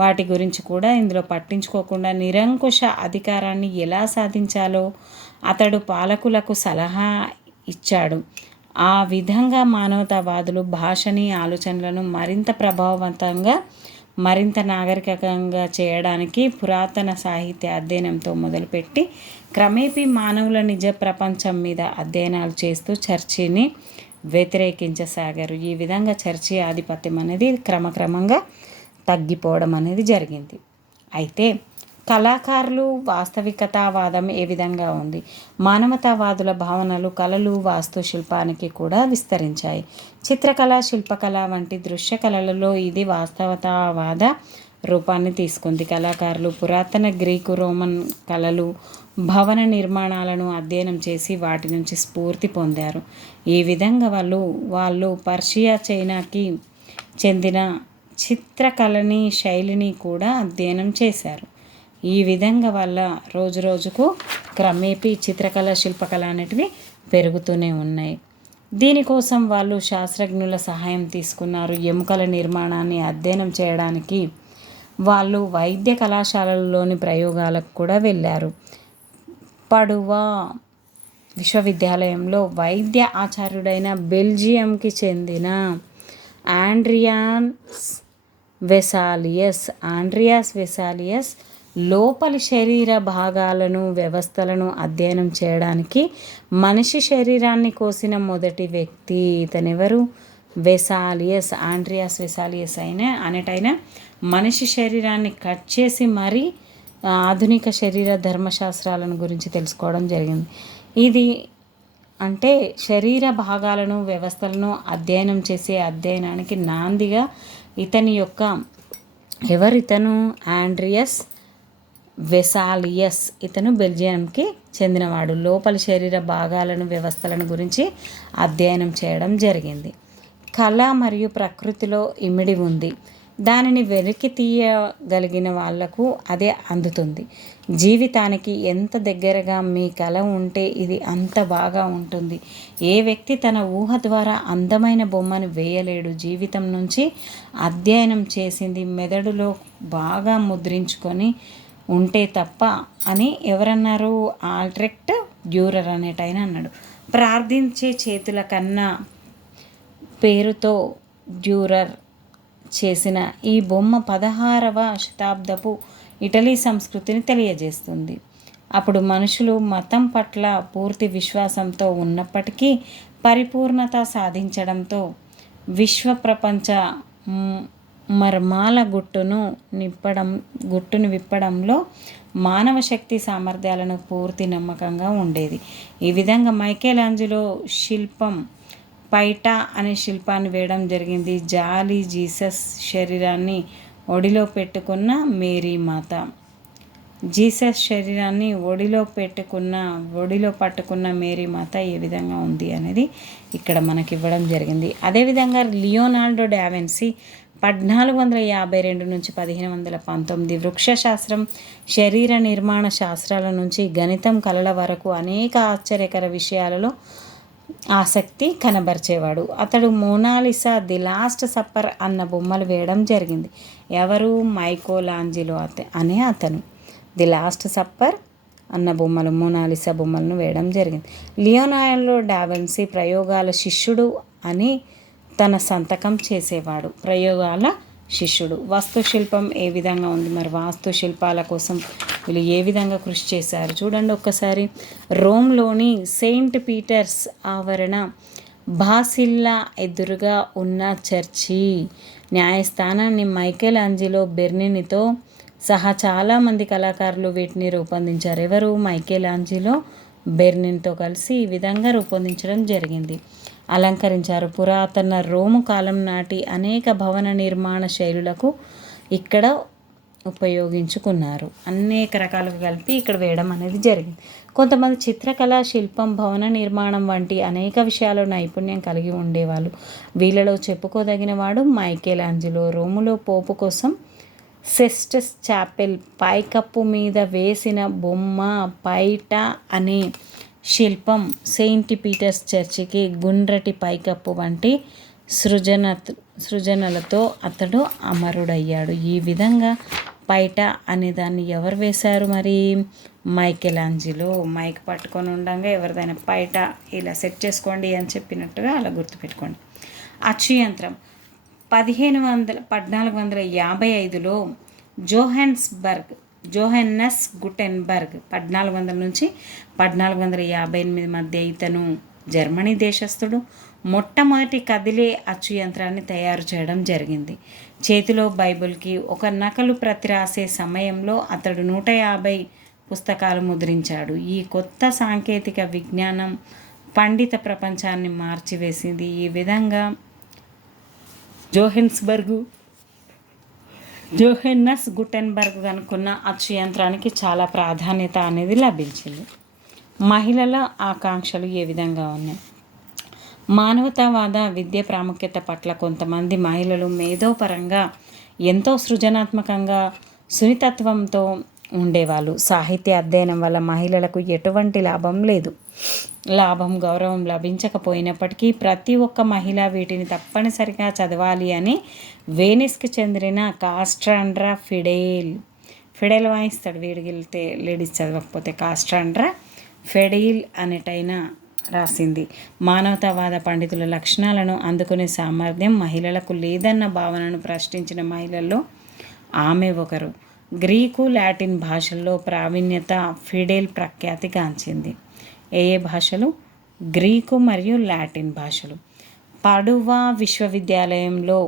వాటి గురించి కూడా ఇందులో పట్టించుకోకుండా నిరంకుశ అధికారాన్ని ఎలా సాధించాలో అతడు పాలకులకు సలహా ఇచ్చాడు. ఆ విధంగా మానవతావాదులు భాషని, ఆలోచనలను మరింత ప్రభావవంతంగా, మరింత నాగరికంగా చేయడానికి పురాతన సాహిత్య అధ్యయనంతో మొదలుపెట్టి క్రమేపీ మానవుల నిజ ప్రపంచం మీద అధ్యయనాలు చేస్తూ చర్చిని వ్యతిరేకించసాగారు. ఈ విధంగా చర్చి ఆధిపత్యం అనేది క్రమక్రమంగా తగ్గిపోవడం అనేది జరిగింది. అయితే కళాకారులు వాస్తవికతావాదం ఏ విధంగా ఉంది? మానవతావాదుల భావనలు కళలు, వాస్తుశిల్పానికి కూడా విస్తరించాయి. చిత్రకళ, శిల్పకళ వంటి దృశ్య కళలలో ఇది వాస్తవతావాద రూపాన్ని తీసుకుంది. కళాకారులు పురాతన గ్రీకు, రోమన్ కళలు, భవన నిర్మాణాలను అధ్యయనం చేసి వాటి నుంచి స్ఫూర్తి పొందారు. ఈ విధంగా వాళ్ళు పర్షియా, చైనాకి చెందిన చిత్రకళని, శైలిని కూడా అధ్యయనం చేశారు. ఈ విధంగా వల్ల రోజు రోజుకు క్రమేపీ చిత్రకళ, శిల్పకళ అనేటివి పెరుగుతూనే ఉన్నాయి. దీనికోసం వాళ్ళు శాస్త్రజ్ఞుల సహాయం తీసుకున్నారు. ఎముకల నిర్మాణాన్ని అధ్యయనం చేయడానికి వాళ్ళు వైద్య కళాశాలలోని ప్రయోగాలకు కూడా వెళ్ళారు. పడువా విశ్వవిద్యాలయంలో వైద్య ఆచార్యుడైన బెల్జియంకి చెందిన ఆండ్రియాస్ వెసాలియస్ లోపలి శరీర భాగాలను, వ్యవస్థలను అధ్యయనం చేయడానికి మనిషి శరీరాన్ని కోసిన మొదటి వ్యక్తి. ఇతనెవరు? ఆండ్రియాస్ వెసాలియస్ అనేటైనా మనిషి శరీరాన్ని కట్ చేసి మరీ ఆధునిక శరీర ధర్మశాస్త్రాలను గురించి తెలుసుకోవడం జరిగింది. ఇది అంటే శరీర భాగాలను, వ్యవస్థలను అధ్యయనం చేసే అధ్యయనానికి నాందిగా ఇతను ఆండ్రియాస్ వెసాలియస్. ఇతను బెల్జియంకి చెందినవాడు. లోపలి శరీర భాగాలను, వ్యవస్థలను గురించి అధ్యయనం చేయడం జరిగింది. కళ మరియు ప్రకృతిలో ఇమిడి ఉంది. దానిని వెలికి తీయగలిగిన వాళ్లకు అదే అందుతుంది. జీవితానికి ఎంత దగ్గరగా మీ కళ ఉంటే ఇది అంత బాగా ఉంటుంది. ఏ వ్యక్తి తన ఊహ ద్వారా అందమైన బొమ్మను వేయలేడు. జీవితం నుంచి అధ్యయనం చేసింది మెదడులో బాగా ముద్రించుకొని ఉంటే తప్ప అని ఎవరన్నారు? ఆల్ట్రెక్ట్ డ్యూరర్ అనేటైన అన్నాడు. ప్రార్థించే చేతుల కన్నా పేరుతో డ్యూరర్ చేసిన ఈ బొమ్మ 16వ శతాబ్దపు ఇటలీ సంస్కృతిని తెలియజేస్తుంది. అప్పుడు మనుషులు మతం పట్ల పూర్తి విశ్వాసంతో ఉన్నప్పటికీ పరిపూర్ణత సాధించడంతో విశ్వ ప్రపంచ మర్మాల గుట్టును విప్పడంలో మానవ శక్తి సామర్థ్యాలను పూర్తి నమ్మకంగా ఉండేది. ఈ విధంగా మైకేలాంజెలో శిల్పం పైటా అనే శిల్పాన్ని వేయడం జరిగింది. జాలి జీసస్ శరీరాన్ని ఒడిలో పెట్టుకున్న మేరీ మాత. జీసస్ శరీరాన్ని ఒడిలో పట్టుకున్న మేరీ మాత ఏ విధంగా ఉంది అనేది ఇక్కడ మనకి ఇవ్వడం జరిగింది. అదేవిధంగా లియోనార్డో డావిన్సీ 1452 నుంచి 1519 వృక్షశాస్త్రం, శరీర నిర్మాణ శాస్త్రాల నుంచి గణితం, కళల వరకు అనేక ఆశ్చర్యకర విషయాలలో ఆసక్తి కనబరిచేవాడు. అతడు మోనాలిసా, ది లాస్ట్ సప్పర్ అన్న బొమ్మలు వేయడం జరిగింది. ఎవరు? మైకోలాంజిలో అనే అతను ది లాస్ట్ సప్పర్ అన్న బొమ్మలు, మోనాలిసా బొమ్మలను వేయడం జరిగింది. లియోనార్డో డావిన్సీ ప్రయోగాల శిష్యుడు అని తన సంతకం చేసేవాడు. ప్రయోగాల శిష్యుడు. వాస్తుశిల్పం ఏ విధంగా ఉంది? మరి వాస్తుశిల్పాల కోసం వీళ్ళు ఏ విధంగా కృషి చేశారు చూడండి ఒక్కసారి. రోమ్లోని సెయింట్ పీటర్స్ ఆవరణ, బాసిల్లా ఎదురుగా ఉన్న చర్చి, న్యాయస్థానాన్ని మైకేలాంజెలో బెర్నినితో సహా చాలామంది కళాకారులు వీటిని రూపొందించారు. ఎవరు? మైకేలాంజెలో బెర్నిన్తో కలిసి ఈ విధంగా రూపొందించడం జరిగింది. అలంకరించారు. పురాతన రోము కాలం నాటి అనేక భవన నిర్మాణ శైలులకు ఇక్కడ ఉపయోగించుకున్నారు. అనేక రకాలుగా కలిపి ఇక్కడ వేయడం అనేది జరిగింది. కొంతమంది చిత్రకళ, శిల్పం, భవన నిర్మాణం వంటి అనేక విషయాల్లో నైపుణ్యం కలిగి ఉండేవాళ్ళు. వీళ్ళలో చెప్పుకోదగిన వాడు మైకేలాంజెలో. రోములో పోపు కోసం సెస్టస్ చాపెల్ పైకప్పు మీద వేసిన బొమ్మ పైటా అనే శిల్పం సెయింట్ పీటర్స్ చర్చికి గుండ్రటి పైకప్పు వంటి సృజనలతో అతడు అమరుడయ్యాడు. ఈ విధంగా పైటా అనే దాన్ని ఎవరు వేశారు? మరి మైకేలాంజెలో. మైక్ పట్టుకొని ఉండగా ఎవరిదైనా పైటా ఇలా సెట్ చేసుకోండి అని చెప్పినట్టుగా అలా గుర్తుపెట్టుకోండి. అచ్చు యంత్రం 1455లో జోహెన్నస్ గుటెన్బర్గ్ 1400 నుంచి 1458 మధ్య ఇతను జర్మనీ దేశస్థుడు మొట్టమొదటి కదిలే అచ్చు యంత్రాన్ని తయారు చేయడం జరిగింది. చేతిలో బైబిల్కి ఒక నకలు ప్రతి రాసే సమయంలో అతడు 150 పుస్తకాలు ముద్రించాడు. ఈ కొత్త సాంకేతిక విజ్ఞానం పండిత ప్రపంచాన్ని మార్చివేసింది. ఈ విధంగా జోహెన్నస్ గుటెన్బర్గ్ కనుక్కున్న అచ్చు యంత్రానికి చాలా ప్రాధాన్యత అనేది లభించింది. మహిళల ఆకాంక్షలు ఏ విధంగా ఉన్నాయి? మానవతావాద విద్య ప్రాముఖ్యత పట్ల కొంతమంది మహిళలు మేధోపరంగా ఎంతో సృజనాత్మకంగా, సున్నితత్వంతో ఉండేవాళ్ళు. సాహిత్య అధ్యయనం వల్ల మహిళలకు ఎటువంటి లాభం గౌరవం లభించకపోయినప్పటికీ ప్రతి ఒక్క మహిళ వీటిని తప్పనిసరిగా చదవాలి అని వెనిస్కి చెందిన కాస్టాండ్రా ఫిడెల్ వాయిస్తాడు. వీడిగిలితే లేడీస్ చదవకపోతే కాస్టాండ్రా ఫిడెల్ అనేటైన రాసింది. మానవతావాద పండితుల లక్షణాలను అందుకునే సామర్థ్యం మహిళలకు లేదన్న భావనను ప్రశ్నించిన మహిళల్లో ఆమె ఒకరు. గ్రీకు, లాటిన్ భాషల్లో ప్రావీణ్యత ఫిడెల్ ప్రఖ్యాతిగాంచింది. ఏ భాషలు? గ్రీకు మరియు లాటిన్ భాషలు. పడువా విశ్వవిద్యాలయంలో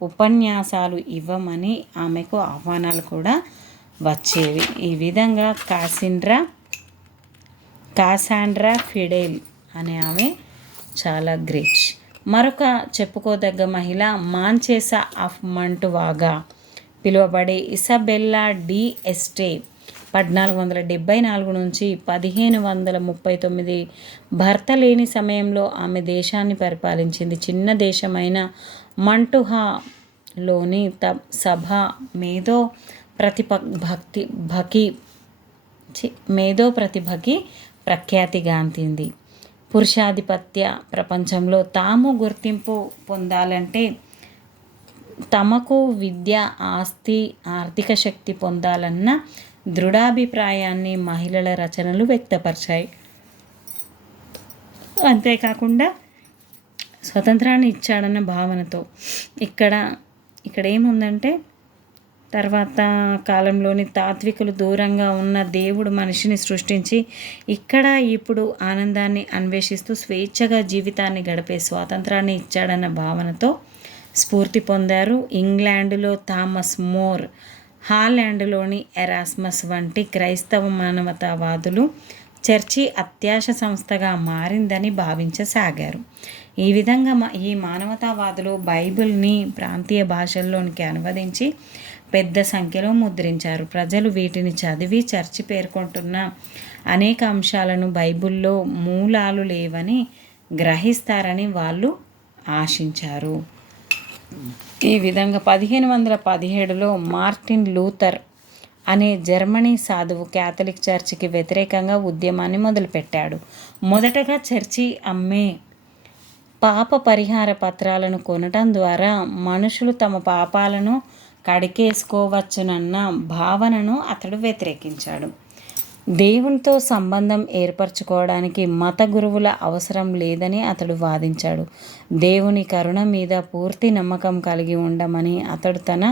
ఉపన్యాసాలు ఇవ్వమని ఆమెకు ఆహ్వానాలు కూడా వచ్చేవి. ఈ విధంగా కాసాండ్రా ఫిడెల్ అనే ఆమె చాలా గ్రేట్. మరొక చెప్పుకోదగ్గ మహిళ మాంచేసా ఆఫ్ మంటువాగా పిలువబడే ఇసబెల్లా డి ఎస్టే 1474 నుంచి 1539 భర్త లేని సమయంలో ఆమె దేశాన్ని పరిపాలించింది. చిన్న దేశమైన మంటుహాలోని సభ మేధో ప్రతిభకి ప్రఖ్యాతిగాంచింది. పురుషాధిపత్య ప్రపంచంలో తాము గుర్తింపు పొందాలంటే తమకు విద్య, ఆస్తి, ఆర్థిక శక్తి పొందాలన్న దృఢాభిప్రాయాన్ని మహిళల రచనలు వ్యక్తపరిచాయి. అంతేకాకుండా స్వతంత్రాన్ని ఇచ్చాడన్న భావనతో ఇక్కడ ఏముందంటే, తర్వాత కాలంలోని తాత్వికులు దూరంగా ఉన్న దేవుడు మనిషిని సృష్టించి ఇక్కడ ఇప్పుడు ఆనందాన్ని అన్వేషిస్తూ స్వేచ్ఛగా జీవితాన్ని గడిపే స్వాతంత్రాన్ని ఇచ్చాడన్న భావనతో స్ఫూర్తి పొందారు. ఇంగ్లాండులో థామస్ మోర్, హాలాండ్లోని ఎరాస్మస్ వంటి క్రైస్తవ మానవతావాదులు చర్చి అత్యాశ సంస్థగా మారిందని భావించసాగారు. ఈ విధంగా ఈ మానవతావాదులు బైబిల్ని ప్రాంతీయ భాషల్లోనికి అనువదించి పెద్ద సంఖ్యలో ముద్రించారు. ప్రజలు వీటిని చదివి చర్చి పేర్కొంటున్న అనేక అంశాలను బైబిల్లో మూలాలు లేవని గ్రహిస్తారని వాళ్ళు ఆశించారు. ఈ విధంగా 1517లో మార్టిన్ లూథర్ అనే జర్మనీ సాధువు క్యాథలిక్ చర్చికి వ్యతిరేకంగా ఉద్యమాన్ని మొదలుపెట్టాడు. మొదటగా చర్చి అమ్మే పాప పరిహార పత్రాలను కొనటం ద్వారా మనుషులు తమ పాపాలను కడికేసుకోవచ్చునన్న భావనను అతడు వ్యతిరేకించాడు. దేవునితో సంబంధం ఏర్పరచుకోవడానికి మత గురువుల అవసరం లేదని అతడు వాదించాడు. దేవుని కరుణ మీద పూర్తి నమ్మకం కలిగి ఉండమని అతడు తన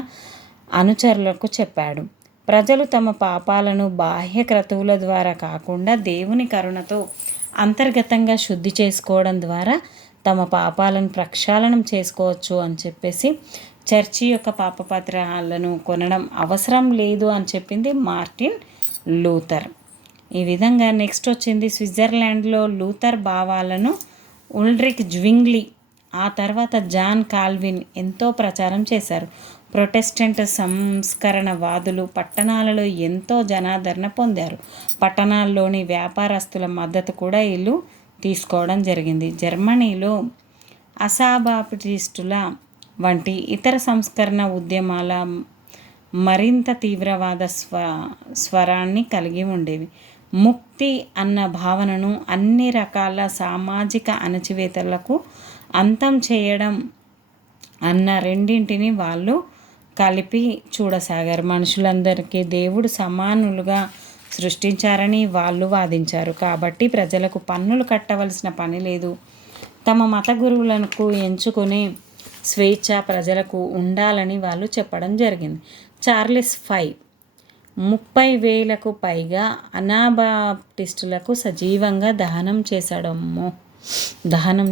అనుచరులకు చెప్పాడు. ప్రజలు తమ పాపాలను బాహ్య క్రతువుల ద్వారా కాకుండా దేవుని కరుణతో అంతర్గతంగా శుద్ధి చేసుకోవడం ద్వారా తమ పాపాలను ప్రక్షాళనం చేసుకోవచ్చు అని చెప్పేసి చర్చి యొక్క పాపపత్రాలను కొనడం అవసరం లేదు అని చెప్పింది మార్టిన్ లూథర్. ఈ విధంగా నెక్స్ట్ వచ్చింది స్విట్జర్లాండ్లో లూథర్ భావాలను ఉల్డ్రిక్ జ్వింగ్లీ, ఆ తర్వాత జాన్ కాల్విన్ ఎంతో ప్రచారం చేశారు. ప్రొటెస్టెంట్ సంస్కరణవాదులు పట్టణాలలో ఎంతో జనాదరణ పొందారు. పట్టణాల్లోని వ్యాపారస్తుల మద్దతు కూడా వీళ్ళు తీసుకోవడం జరిగింది. జర్మనీలో అసాబాప్టిస్టుల వంటి ఇతర సంస్కరణ ఉద్యమాల మరింత తీవ్రవాద స్వరాన్ని కలిగి ఉండేవి. ముక్తి అన్న భావనను అన్ని రకాల సామాజిక అణచివేతలకు అంతం చేయడం అన్న రెండింటిని వాళ్ళు కలిపి చూడసాగారు. మనుషులందరికీ దేవుడు సమానులుగా సృష్టించారని వాళ్ళు వాదించారు. కాబట్టి ప్రజలకు పన్నులు కట్టవలసిన పని లేదు. తమ మత గురువులకు ఎంచుకునే స్వేచ్ఛ ప్రజలకు ఉండాలని వాళ్ళు చెప్పడం జరిగింది. చార్లెస్ 30,000కు పైగా అనాబాప్టిస్టులకు సజీవంగా దహనం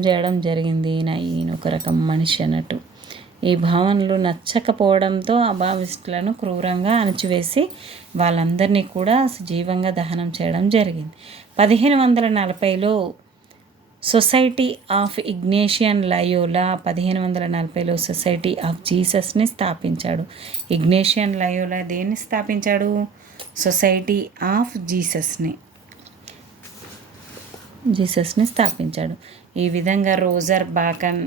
చేయడం జరిగింది. ఈయన ఒక రకం మనిషి అన్నట్టు. ఈ భావనలు నచ్చకపోవడంతో అబావిస్టులను క్రూరంగా అణచివేసి వాళ్ళందరినీ కూడా సజీవంగా దహనం చేయడం జరిగింది. 1540లో సొసైటీ ఆఫ్ ఇగ్నేషియన్ లయోలా 1540లో సొసైటీ ఆఫ్ జీసస్ని స్థాపించాడు. ఇగ్నేషియన్ లయోలా దేన్ని స్థాపించాడు? సొసైటీ ఆఫ్ జీసస్ని స్థాపించాడు. ఈ విధంగా రోజర్ బాకన్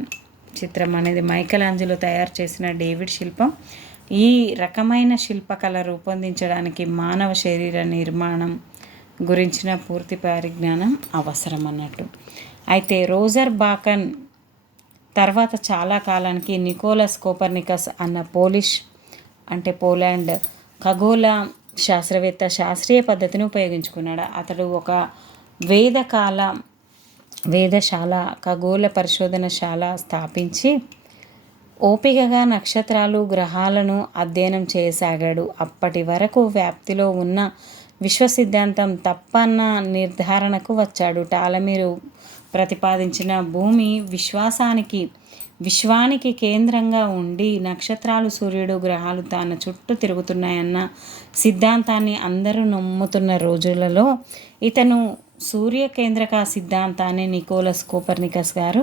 చిత్రం అనేది మైకలాంజలో తయారు చేసిన డేవిడ్ శిల్పం. ఈ రకమైన శిల్పకళ రూపొందించడానికి మానవ శరీర నిర్మాణం గురించిన పూర్తి పరిజ్ఞానం అవసరం అన్నట్టు. అయితే రోజర్ బాకన్ తర్వాత చాలా కాలానికి నికోలస్ కోపర్నికస్ అన్న పోలాండ్ ఖగోళ శాస్త్రవేత్త శాస్త్రీయ పద్ధతిని ఉపయోగించుకున్నాడు. అతడు ఒక వేదశాల ఖగోళ పరిశోధనశాల స్థాపించి ఓపికగా నక్షత్రాలు, గ్రహాలను అధ్యయనం చేయసాగాడు. అప్పటి వరకు వ్యాప్తిలో ఉన్న విశ్వ సిద్ధాంతం తప్పన్న నిర్ధారణకు వచ్చాడు. టాలమీరు ప్రతిపాదించిన భూమి విశ్వానికి కేంద్రంగా ఉండి నక్షత్రాలు, సూర్యుడు, గ్రహాలు తన చుట్టూ తిరుగుతున్నాయన్న సిద్ధాంతాన్ని అందరూ నమ్ముతున్న రోజులలో ఇతను సూర్య కేంద్రక సిద్ధాంతాన్ని నికోలస్ కోపర్నికస్ గారు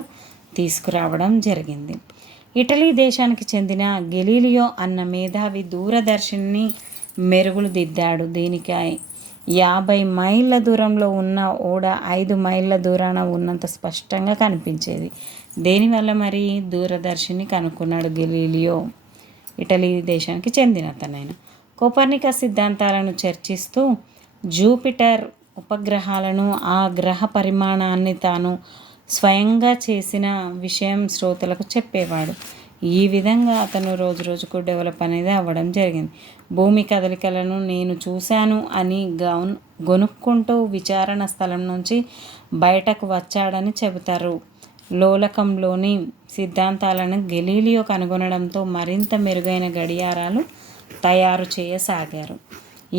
తీసుకురావడం జరిగింది. ఇటలీ దేశానికి చెందిన గెలీలియో అన్న మేధావి దూరదర్శిని మెరుగులు దిద్దాడు. 50 మైళ్ళ దూరంలో ఉన్న ఓడ 5 మైళ్ళ దూరాన ఉన్నంత స్పష్టంగా కనిపించేది. దేనివల్ల మరి? దూరదర్శిని కనుక్కున్నాడు గెలీలియో. ఇటలీ దేశానికి చెందిన అతనైన. కోపర్నికస్ సిద్ధాంతాలను చర్చిస్తూ జూపిటర్ ఉపగ్రహాలను, ఆ గ్రహ పరిమాణాన్ని తాను స్వయంగా చేసిన విషయం శ్రోతలకు చెప్పేవాడు. ఈ విధంగా అతను రోజు రోజుకు డెవలప్ అనేది అవ్వడం జరిగింది. భూమి కదలికలను నేను చూశాను అని గొనుక్కుంటూ విచారణ స్థలం నుంచి బయటకు వచ్చాడని చెబుతారు. లోలకంలోని సిద్ధాంతాలను గెలీలియో కనుగొనడంతో మరింత మెరుగైన గడియారాలు తయారు చేయసాగారు.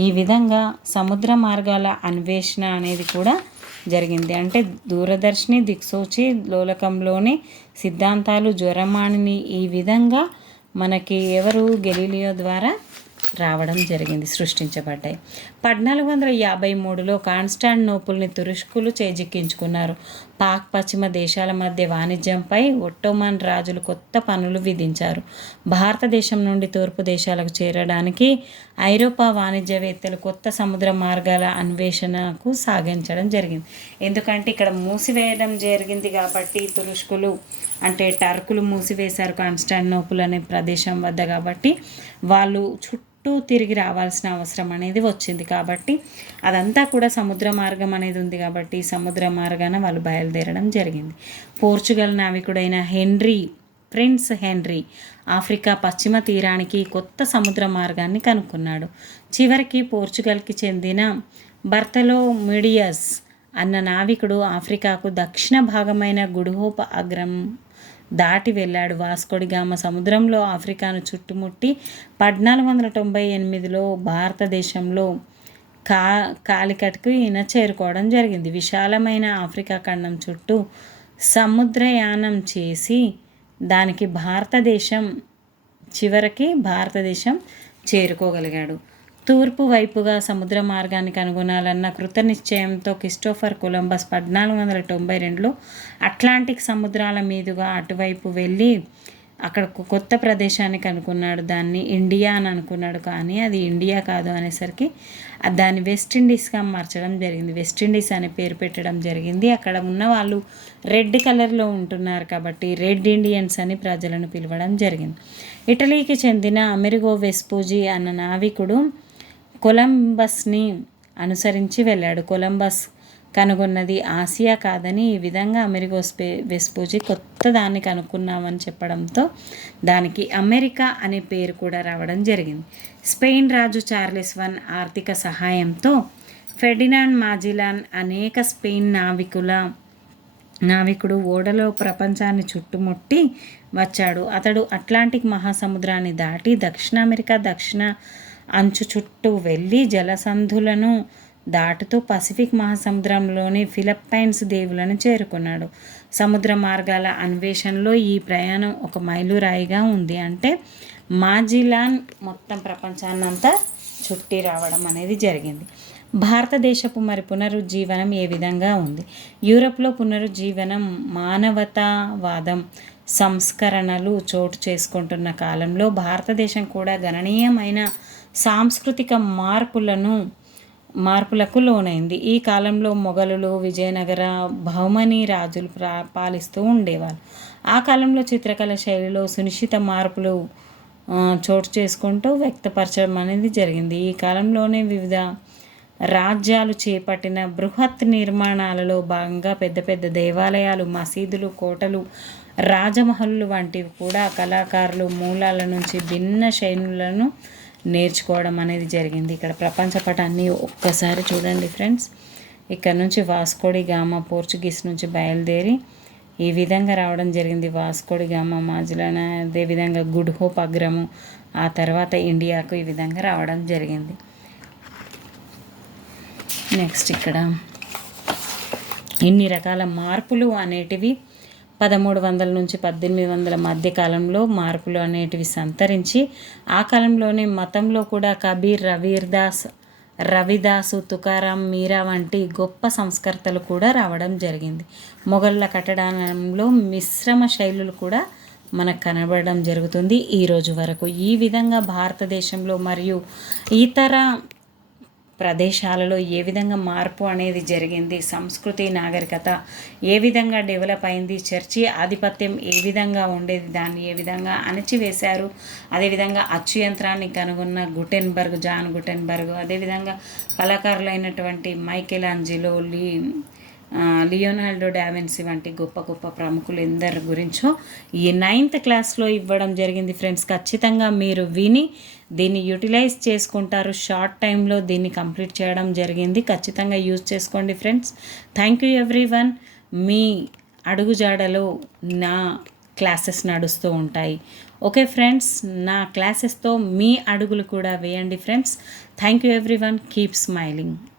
ఈ విధంగా సముద్ర మార్గాల అన్వేషణ అనేది కూడా జరిగింది. అంటే దూరదర్శిని, దిక్సూచి, లోలకంలోని సిద్ధాంతాలు, జ్వరమానిని ఈ విధంగా మనకి ఎవరు? గెలీలియో ద్వారా రావడం జరిగింది, సృష్టించబడ్డాయి. 1453లో కాన్స్టాంటినోపుల్ని తురుష్కులు చేజిక్కించుకున్నారు. పాక్ పశ్చిమ దేశాల మధ్య వాణిజ్యంపై ఒట్టోమన్ రాజులు కొత్త పన్నులు విధించారు. భారతదేశం నుండి తూర్పు దేశాలకు చేరడానికి ఐరోపా వాణిజ్యవేత్తలు కొత్త సముద్ర మార్గాల అన్వేషణకు సాగించడం జరిగింది. ఎందుకంటే ఇక్కడ మూసివేయడం జరిగింది కాబట్టి తురుష్కులు అంటే టర్కులు మూసివేశారు కాన్స్టాంటినోపుల్ అనే ప్రదేశం వద్ద. కాబట్టి వాళ్ళు చుట్టూ తిరిగి రావాల్సిన అవసరం అనేది వచ్చింది. కాబట్టి అదంతా కూడా సముద్ర మార్గం అనేది ఉంది కాబట్టి సముద్ర మార్గాన వాళ్ళు బయలుదేరడం జరిగింది. పోర్చుగల్ నావికుడైన ప్రిన్స్ హెన్రీ ఆఫ్రికా పశ్చిమ తీరానికి కొత్త సముద్ర మార్గాన్ని కనుక్కున్నాడు. చివరికి పోర్చుగల్కి చెందిన బర్తలోమిడియస్ అన్న నావికుడు ఆఫ్రికాకు దక్షిణ భాగమైన గుడిహోప అగ్రం దాటి వెళ్ళాడు. వాస్కోడిగామ సముద్రంలో ఆఫ్రికాను చుట్టుముట్టి 1498లో భారతదేశంలో కాలికట్కు ఈయన చేరుకోవడం జరిగింది. విశాలమైన ఆఫ్రికా ఖండం చుట్టూ సముద్రయానం చేసి చివరికి భారతదేశం చేరుకోగలిగాడు. తూర్పు వైపుగా సముద్ర మార్గాన్ని కనుగొనాలన్న కృత నిశ్చయంతో క్రిస్టోఫర్ కొలంబస్ 1492లో అట్లాంటిక్ సముద్రాల మీదుగా అటువైపు వెళ్ళి అక్కడ కొత్త ప్రదేశాన్ని కనుక్కున్నాడు. దాన్ని ఇండియా అని అనుకున్నాడు, కానీ అది ఇండియా కాదు అనేసరికి దాన్ని వెస్టిండీస్గా మార్చడం జరిగింది. వెస్టిండీస్ అనే పేరు పెట్టడం జరిగింది. అక్కడ ఉన్న వాళ్ళు రెడ్ కలర్లో ఉంటున్నారు కాబట్టి రెడ్ ఇండియన్స్ అని ప్రజలను పిలవడం జరిగింది. ఇటలీకి చెందిన అమెరిగో వెస్పూజీ అన్న నావికుడు కొలంబస్ని అనుసరించి వెళ్ళాడు. కొలంబస్ కనుగొన్నది ఆసియా కాదని ఈ విధంగా అమెరిగో వెస్పూజీ కొత్త దాన్ని కనుక్కున్నామని చెప్పడంతో దానికి అమెరికా అనే పేరు కూడా రావడం జరిగింది. స్పెయిన్ రాజు చార్లెస్ I ఆర్థిక సహాయంతో ఫెర్డినాండ్ మాజిలాన్ అనేక స్పెయిన్ నావికుడు ఓడలో ప్రపంచాన్ని చుట్టుముట్టి వచ్చాడు. అతడు అట్లాంటిక్ మహాసముద్రాన్ని దాటి దక్షిణ అమెరికా దక్షిణ అంచు చుట్టూ వెళ్ళి జలసంధులను దాటుతూ పసిఫిక్ మహాసముద్రంలోని ఫిలిప్పైన్స్ దీవులను చేరుకున్నాడు. సముద్ర మార్గాల అన్వేషణలో ఈ ప్రయాణం ఒక మైలురాయిగా ఉంది. అంటే మాజిలాన్ మొత్తం ప్రపంచాన్నంతా చుట్టి రావడం అనేది జరిగింది. భారతదేశపు పునరుజ్జీవనం ఏ విధంగా ఉంది? యూరప్లో పునరుజ్జీవనం మానవతావాదం సంస్కరణలు చోటు చేసుకుంటున్న కాలంలో భారతదేశం కూడా గణనీయమైన సాంస్కృతిక మార్పులకు లోనైంది. ఈ కాలంలో మొఘలులు, విజయనగర, బహుమనీ రాజులు పాలిస్తూ ఉండేవారు. ఆ కాలంలో చిత్రకళ శైలిలో సునిశ్చిత మార్పులు చోటు చేసుకుంటూ వ్యక్తపరచడం అనేది జరిగింది. ఈ కాలంలోనే వివిధ రాజ్యాలు చేపట్టిన బృహత్ నిర్మాణాలలో భాగంగా పెద్ద పెద్ద దేవాలయాలు, మసీదులు, కోటలు, రాజమహల్లు వంటివి కూడా కళాకారులు మూలాల నుంచి భిన్న శైలులను నేర్చుకోవడం అనేది జరిగింది. ఇక్కడ ప్రపంచ పటాన్ని ఒక్కసారి చూడండి ఫ్రెండ్స్. ఇక్కడ నుంచి వాస్కోడిగామా పోర్చుగీస్ నుంచి బయలుదేరి ఈ విధంగా రావడం జరిగింది. వాస్కోడిగామా, మాజిలాన్, అదేవిధంగా గుడ్ హోప్ అగ్రము, ఆ తర్వాత ఇండియాకు ఈ విధంగా రావడం జరిగింది. నెక్స్ట్ ఇక్కడ ఇన్ని రకాల మార్పులు అనేటివి 1300 నుంచి 1800 మధ్య కాలంలో మార్పులు అనేటివి సంతరించి ఆ కాలంలోనే మతంలో కూడా కబీర్, రవిదాసు, తుకారాం, మీరా వంటి గొప్ప సంస్కర్తలు కూడా రావడం జరిగింది. మొఘళ్ళ కట్టడంలో మిశ్రమ శైలులు కూడా మనకు కనబడడం జరుగుతుంది ఈ రోజు వరకు. ఈ విధంగా భారతదేశంలో మరియు ఇతర ప్రదేశాలలో ఏ విధంగా మార్పు అనేది జరిగింది, సంస్కృతి నాగరికత ఏ విధంగా డెవలప్ అయింది, చర్చి ఆధిపత్యం ఏ విధంగా ఉండేది, దాన్ని ఏ విధంగా అణచివేశారు, అదేవిధంగా అచ్చు యంత్రాన్ని కనుగొన్న జాన్ గుటెన్బర్గ్, అదేవిధంగా కళాకారులైనటువంటి మైకెలాంజిలో, లియోనాల్డో డావిన్సీ వంటి గొప్ప గొప్ప ప్రముఖులు ఎందరి గురించో ఈ 9th క్లాస్లో ఇవ్వడం జరిగింది ఫ్రెండ్స్. ఖచ్చితంగా మీరు విని దీన్ని యూటిలైజ్ చేసుకుంటారు. షార్ట్ టైంలో దీన్ని కంప్లీట్ చేయడం జరిగింది. ఖచ్చితంగా యూజ్ చేసుకోండి ఫ్రెండ్స్. Thank you everyone. మీ అడుగుజాడలో నా క్లాసెస్ నడుస్తూ ఉంటాయి. ఓకే ఫ్రెండ్స్, నా క్లాసెస్తో మీ అడుగులు కూడా వేయండి friends. Thank you everyone. Keep smiling.